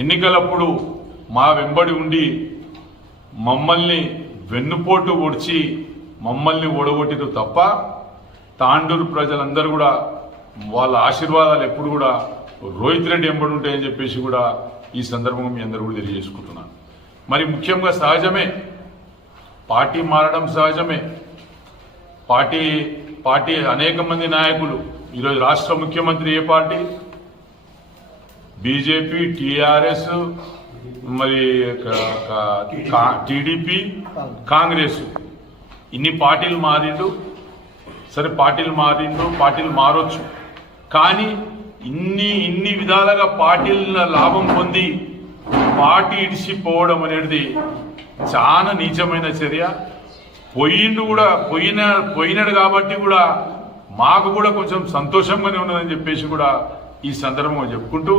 ఎన్నికలప్పుడు మా వెంబడి ఉండి మమ్మల్ని వెన్నుపోటు ఒడిచి మమ్మల్ని ఓడగొట్టిరు తప్ప తాండూరు ప్రజలందరూ కూడా వాళ్ళ ఆశీర్వాదాలు ఎప్పుడు కూడా రోహిత్ రెడ్డి ఎంబడి ఉంటాయని చెప్పేసి కూడా ఈ సందర్భంగా మీ అందరూ కూడా తెలియజేసుకుంటున్నాను. మరి ముఖ్యంగా సహజమే, పార్టీ మారడం సహజమే. పార్టీ అనేక మంది నాయకులు, ఈరోజు రాష్ట్ర ముఖ్యమంత్రి ఏ పార్టీ? బీజేపీ, టీఆర్ఎస్, మరి టీడీపీ, కాంగ్రెస్, ఇన్ని పార్టీలు మారిండు. సరే పార్టీలు మారొచ్చు, కానీ ఇన్ని విధాలుగా పార్టీల లాభం పొంది పార్టీ ఇడిచిపోవడం అనేది చాలా నీచమైన చర్య. పోయినాడు కాబట్టి కూడా మాకు కూడా కొంచెం సంతోషంగానే ఉన్నదని చెప్పేసి కూడా ఈ సందర్భంగా చెప్పుకుంటూ